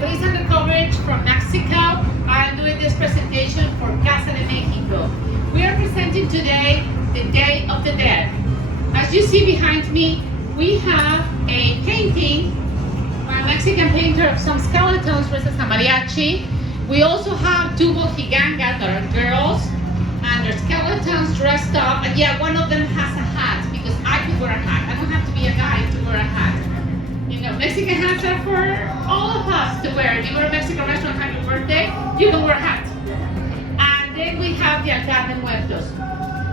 police undercoverage from Mexico. I'm doing this presentation for Casa de Mexico. We are presenting today the Day of the Dead. As you see behind me, we have a painting by a Mexican painter of some skeletons versus a mariachi. We also have two mojigangas that are girls, and their skeletons dressed up. And yeah, one of them has a hat because I could wear a hat. I don't have to be a guy to wear a hat. You know, Mexican hats are for all of us to wear. If you go to a Mexican restaurant and have your birthday, you can wear a hat. And then we have the Altar de Muertos.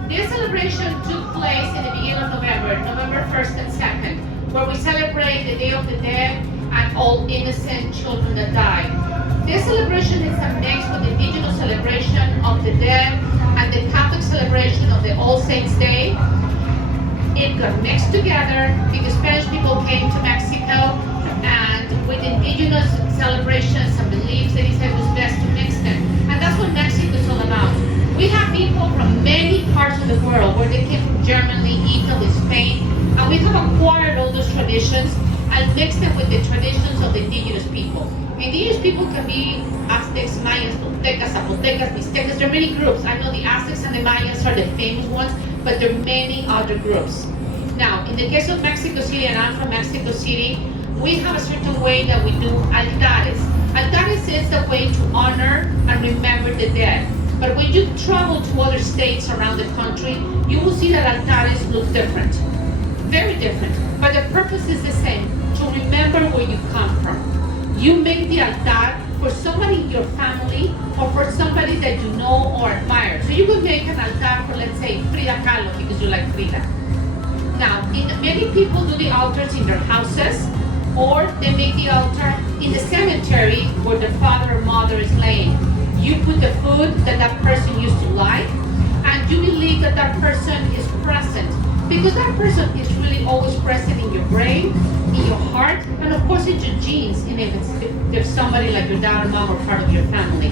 This celebration took place in the beginning of November 1st and 2nd, where we celebrate the Day of the Dead and all innocent children that died. This celebration is a mix with the indigenous celebration of the dead and the Catholic celebration of the All Saints Day. It got mixed together because Spanish people came to Mexico, and with indigenous celebrations and beliefs, they decided it was best to mix them. And that's what Mexico is all about. We have people from many parts of the world, where they came from Germany, Italy, Spain, and we have acquired all those traditions and mixed them with the traditions of the indigenous people. Indigenous people can be Aztecs, Mayas, Toltecas, Zapotecas, Mixtecas. There are many groups. I know the Aztecs and the Mayas are the famous ones, but there are many other groups. Now, in the case of Mexico City, and I'm from Mexico City, we have a certain way that we do altares. Altares is the way to honor and remember the dead. But when you travel to other states around the country, you will see that altares look different. Very different. But the purpose is the same, to remember where you come from. You make the altar for somebody in your family or for somebody that you know or admire. So you could make an altar for, let's say, Frida Kahlo, because you like Frida. Now, many people do the altars in their houses, or they make the altar in the cemetery where their father or mother is laying. You put the food that that person used to like, and you believe that that person is present, because that person is really always present in your brain, in your heart, and of course in your genes, and if there's somebody like your dad or mom or part of your family.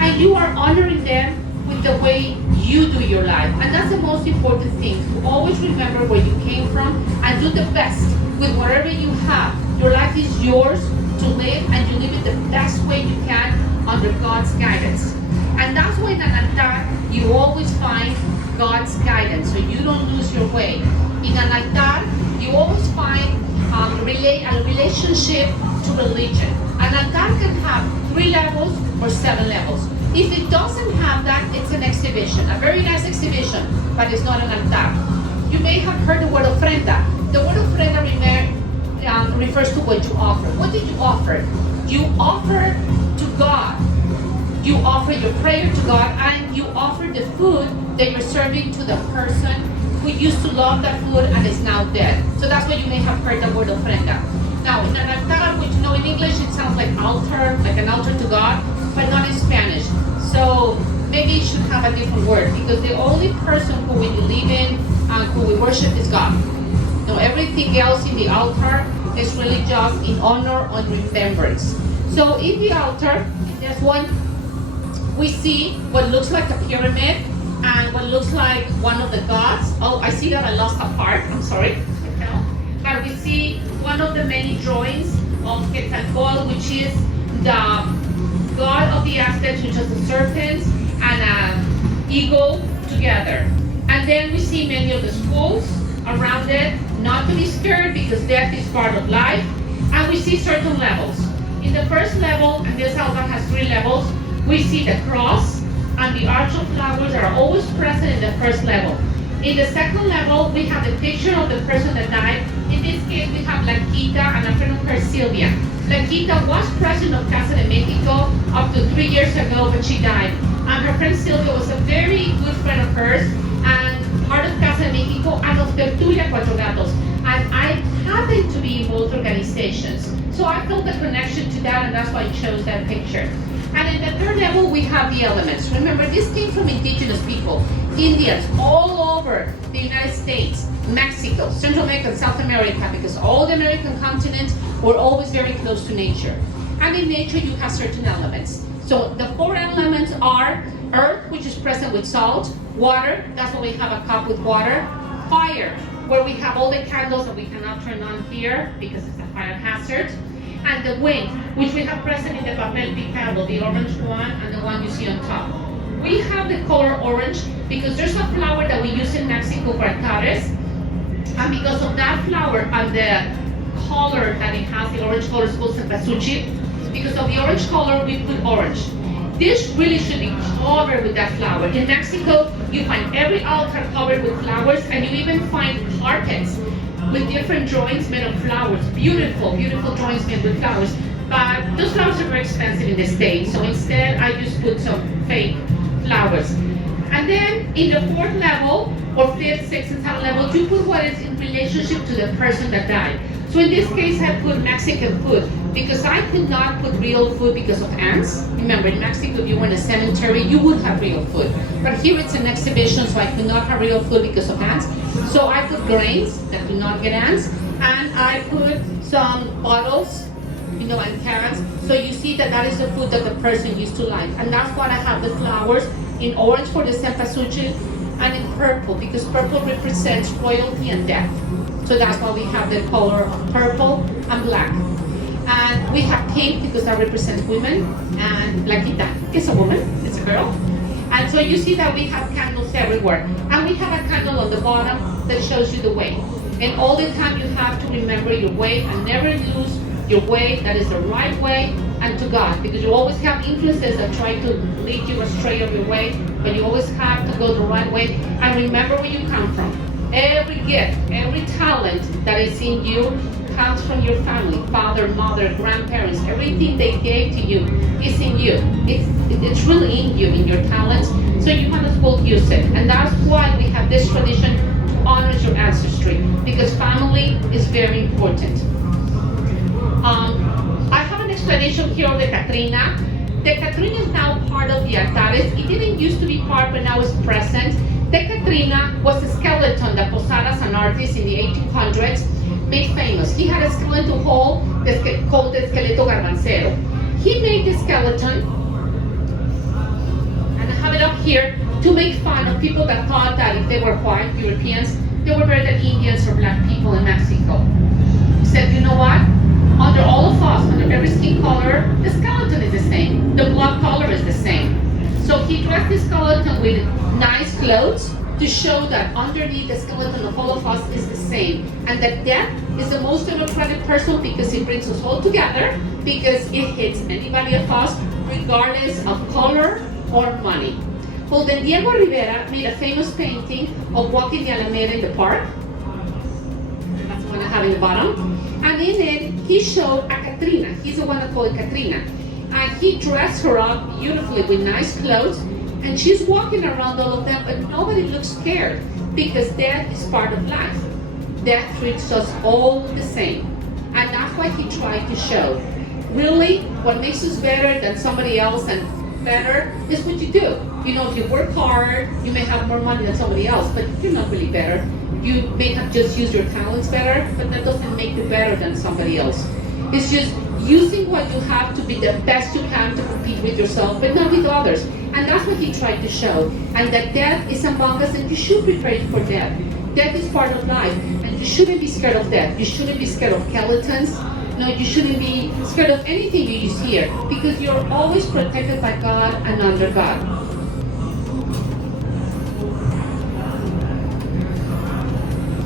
And you are honoring them with the way you do your life. And that's the most important thing, to always remember where you came from and do the best with whatever you have. Your life is yours to live, and you live it the best way you can under God's guidance. And that's why in an altar, you always find God's guidance, so you don't lose your way. In an altar, you always find a relationship to religion. An altar can have 3 levels or 7 levels. If it doesn't have that, it's an exhibition, a very nice exhibition, but it's not an altar. You may have heard the word ofrenda. The word ofrenda refers to what you offer. What did you offer? You offer to God. You offer your prayer to God, and you offer the food that you're serving to the person who used to love that food and is now dead. So that's why you may have heard the word ofrenda. Now, in an altar, which in English it sounds like altar, like an altar to God, but not in Spanish. So maybe it should have a different word, because the only person who we believe in and who we worship is God. No, everything else in the altar is really just in honor and remembrance. So in the altar, there's one, we see what looks like a pyramid and what looks like one of the gods. Oh, I see that I lost a part, I'm sorry. But we see one of the many drawings of Quetzalcoatl, which is the god of the Aztecs, which is a serpent and an eagle together. And then we see many of the skulls around it, not to be scared because death is part of life. And we see certain levels. In the first level, and this altar has 3 levels, we see the cross and the arch of flowers that are always present in the first level. In the second level, we have the picture of the person that died. In this case, we have Laquita and a friend of hers, Sylvia. Laquita was president of Casa de Mexico up to 3 years ago when she died. And her friend Sylvia was a very good friend of hers and part of Casa de Mexico and of Tertulia Cuatro Gatos. And I happened to be in both organizations. So I felt a connection to that, and that's why I chose that picture. And in the third level, we have the elements. Remember, this came from indigenous people, Indians, all over the United States, Mexico, Central America, and South America, because all the American continents were always very close to nature. And in nature, you have certain elements. So the 4 elements are earth, which is present with salt, water, that's why we have a cup with water, fire, where we have all the candles that we cannot turn on here because it's a fire hazard, and the wing, which we have present in the papel picado, the orange one and the one you see on top. We have the color orange because there's a flower that we use in Mexico for atares, and because of that flower and the color that it has, the orange color is called cempasúchil. Because of the orange color, we put orange. This really should be covered with that flower. In Mexico, you find every altar covered with flowers, and you even find carpets with different drawings made of flowers. Beautiful, beautiful drawings made with flowers. But those flowers are very expensive in the States, so instead I just put some fake flowers. And then in the fourth level, or fifth, sixth, and seventh level, you put what is in relationship to the person that died. So in this case, I put Mexican food because I could not put real food because of ants. Remember, in Mexico, if you were in a cemetery, you would have real food. But here it's an exhibition, so I could not have real food because of ants. So I put grains that do not get ants, and I put some bottles, and carrots. So you see that that is the food that the person used to like. And that's why I have the flowers in orange for the cempasúchil and in purple, because purple represents royalty and death. So that's why we have the color of purple and black. And we have pink because that represents women, and blanquita is a woman, it's a girl. And so you see that we have candles everywhere. And we have a candle on the bottom that shows you the way. And all the time you have to remember your way and never lose your way that is the right way and to God. Because you always have influences that try to lead you astray of your way, but you always have to go the right way and remember where you come from. Every gift, every talent that is in you comes from your family, father, mother, grandparents. Everything they gave to you is in you. It's really in you, in your talents. So you might as well use it. And that's why we have this tradition to honor your ancestry, because family is very important. I have an explanation here of the Catrina. The Catrina is now part of the altares. It didn't used to be part, but now it's present. The Catrina was a skeleton that Posadas, an artist in the 1800s, made famous. He had a skeleton called the Esqueleto Garbancero. He made the skeleton, and I have it up here, to make fun of people that thought that if they were white Europeans, they were better than Indians or black people in Mexico. He said, you know what? Under all of us, under every skin color, the skeleton is the same. The blood color is the same. So he dressed the skeleton with nice clothes to show that underneath the skeleton of all of us is the same. And that death is the most democratic person because it brings us all together, because it hits anybody of us, regardless of color or money. Well, then Diego Rivera made a famous painting of walking the Alameda in the park. That's the one I have in the bottom. And in it, he showed a Catrina. He's the one that called it Catrina. And he dressed her up beautifully with nice clothes. And she's walking around all of them, but nobody looks scared because death is part of life. Death treats us all the same. And that's what he tried to show. Really, what makes us better than somebody else and better is what you do. If you work hard, you may have more money than somebody else, but you're not really better. You may have just used your talents better, but that doesn't make you better than somebody else. It's just using what you have to be the best you can to compete with yourself, but not with others. And that's what he tried to show. And that death is among us, and you should prepare for death. Death is part of life, and you shouldn't be scared of death. You shouldn't be scared of skeletons. No, you shouldn't be scared of anything you use here, because you're always protected by God and under God.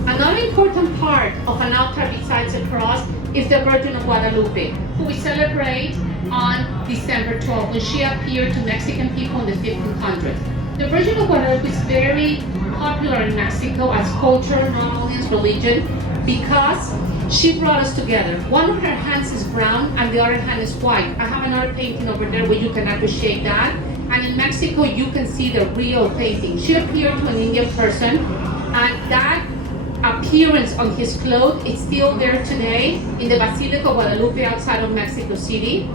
Another important part of an altar besides the cross is the Virgin of Guadalupe, who we celebrate on December 12th, when she appeared to Mexican people in the 1500s. The Virgin of Guadalupe is very popular in Mexico as culture, not only as religion, because she brought us together. One of her hands is brown and the other hand is white. I have another painting over there where you can appreciate that. And in Mexico, you can see the real painting. She appeared to an Indian person, and that appearance on his clothes is still there today in the Basilica of Guadalupe outside of Mexico City.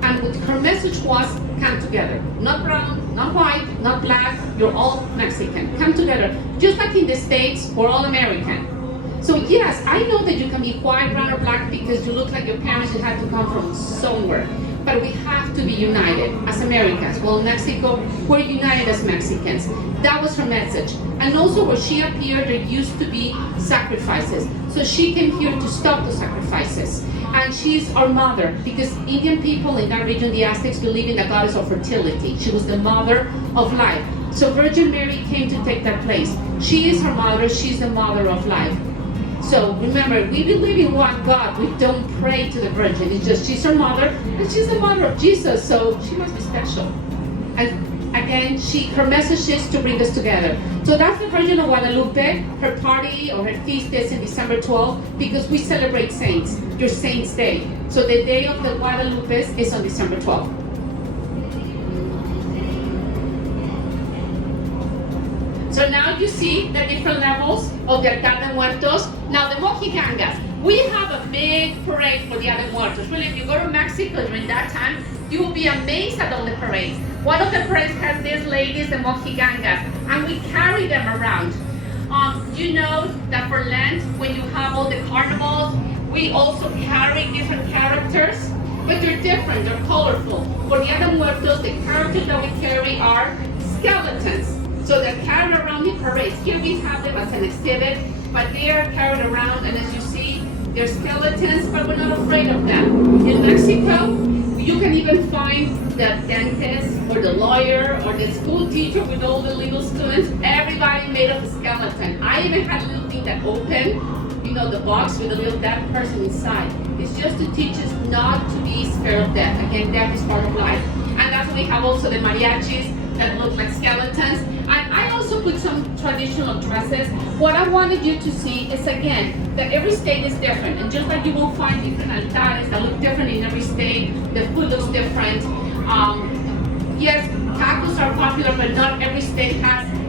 And what her message was, come together. Not brown, not white, not black, you're all Mexican. Come together. Just like in the States, we're all American. So yes, I know that you can be be white, brown, or black because you look like your parents, you had to come from somewhere. But we have to be united as Americans. Well, in Mexico, we're united as Mexicans. That was her message. And also where she appeared, there used to be sacrifices. So she came here to stop the sacrifices. And she's our mother, because Indian people in that region, the Aztecs, believe in the goddess of fertility. She was the mother of life. So Virgin Mary came to take that place. She is her mother, she's the mother of life. So remember, we believe in one God. We don't pray to the Virgin. It's just she's her mother, and she's the mother of Jesus, so she must be special. And again, her message is to bring us together. So that's the Virgin of Guadalupe. Her party or her feast is in December 12th because we celebrate saints, your Saints' Day. So the day of the Guadalupes is on December 12th. So now you see the different levels of the Altar de Muertos. Now the Mojigangas, we have a big parade for the Dia de Muertos. Really, if you go to Mexico during that time, you will be amazed at all the parades. One of the parades has these ladies, the Mojigangas, and we carry them around. You know that for Lent, when you have all the carnivals, we also carry different characters, but they're different, they're colorful. For Dia de Muertos, the characters that we carry are skeletons. So they're carried around in parades. Here we have them as an exhibit, but they are carried around, and as you see, they're skeletons, but we're not afraid of them. In Mexico, you can even find the dentist, or the lawyer, or the school teacher with all the little students, everybody made of a skeleton. I even had a little thing that opened, you know, the box with a little dead person inside. It's just to teach us not to be scared of death. Again, death is part of life. And that's why we have also the mariachis that look like skeletons. And I also put some traditional dresses. What I wanted you to see is, again, that every state is different. And just like you will find different altares that look different in every state, the food looks different. Yes, tacos are popular, but not every state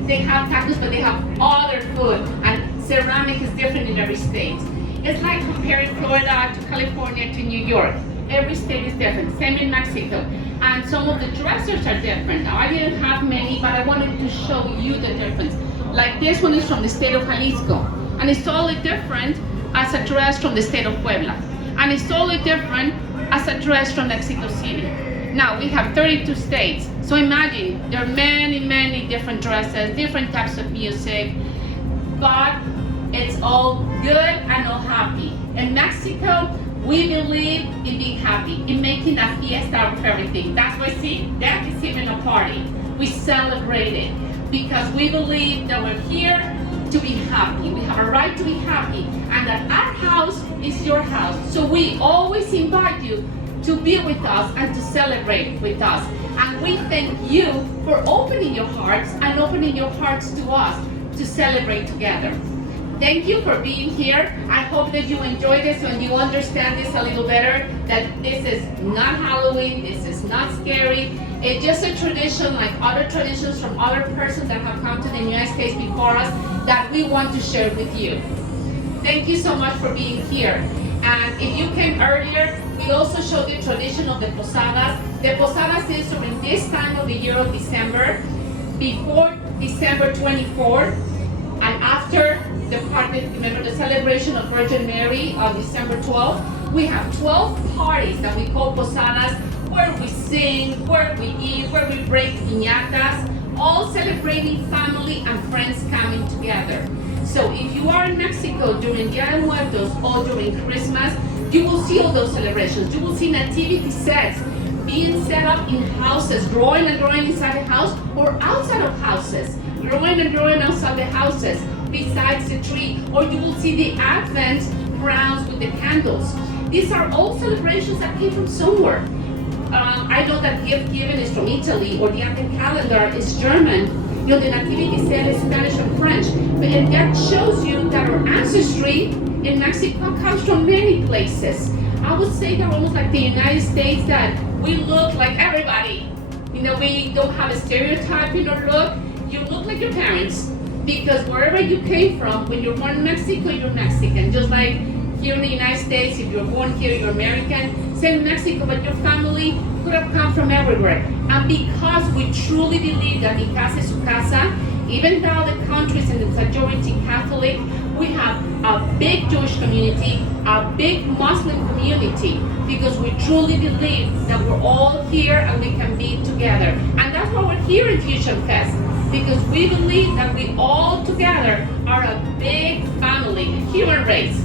they have tacos, but they have other food. And ceramic is different in every state. It's like comparing Florida to California to New York. Every state is different, same in Mexico. And some of the dressers are different. Now, I didn't have many, but I wanted to show you the difference. Like this one is from the state of Jalisco, and it's totally different as a dress from the state of Puebla. And it's totally different as a dress from Mexico City. Now, we have 32 states, so imagine there are many, many different dresses, different types of music, but it's all good and all happy. In Mexico, we believe in being happy, in making a fiesta out of everything. That's why, see, that is even a party. We celebrate it because we believe that we're here to be happy. We have a right to be happy, and that our house is your house. So we always invite you to be with us and to celebrate with us. And we thank you for opening your hearts and opening your hearts to us to celebrate together. Thank you for being here. I hope that you enjoy this and you understand this a little better, that this is not Halloween, this is not scary. It's just a tradition like other traditions from other persons that have come to the United States before us that we want to share with you. Thank you so much for being here. And if you came earlier, we also showed the tradition of the posadas. The posadas is during this time of the year of December, before December 24th, and after the party, remember the celebration of Virgin Mary on December 12th, we have 12 parties that we call posadas, where we sing, where we eat, where we break piñatas, all celebrating family and friends coming together. So if you are in Mexico during Dia de Muertos or during Christmas, you will see all those celebrations. You will see nativity sets being set up in houses, growing and growing inside the house or outside of houses, growing and growing outside the houses, besides the tree, or you will see the Advent crowns with the candles. These are all celebrations that came from somewhere. I know that gift giving is from Italy, or the Advent calendar is German. You know, the Nativity set is Spanish and French. And that shows you that our ancestry in Mexico comes from many places. I would say that almost like the United States, that we look like everybody. You know, we don't have a stereotype in our look. You look like your parents. Because wherever you came from, when you're born in Mexico, you're Mexican. Just like here in the United States, if you're born here, you're American. Same in Mexico, but your family could have come from everywhere. And because we truly believe that mi casa es su casa, even though the country is in the majority Catholic, we have a big Jewish community, a big Muslim community because we truly believe that we're all here and we can be together. And that's why we're here in Fusion Fest, because we believe that we all together are a big family, human race.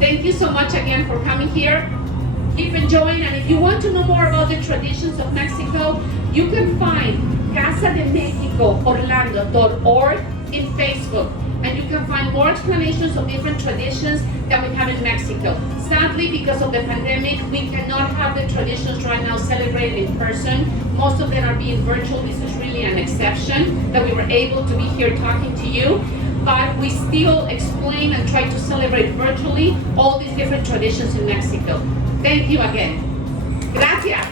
Thank you so much again for coming here. Keep enjoying, and if you want to know more about the traditions of Mexico, you can find casademexicoorlando.org in Facebook, and you can find more explanations of different traditions that we have in Mexico. Sadly, because of the pandemic, we cannot have the traditions right now celebrated in person. Most of them are being virtual. This is really an exception that we were able to be here talking to you, but we still explain and try to celebrate virtually all these different traditions in Mexico. Thank you again. Gracias.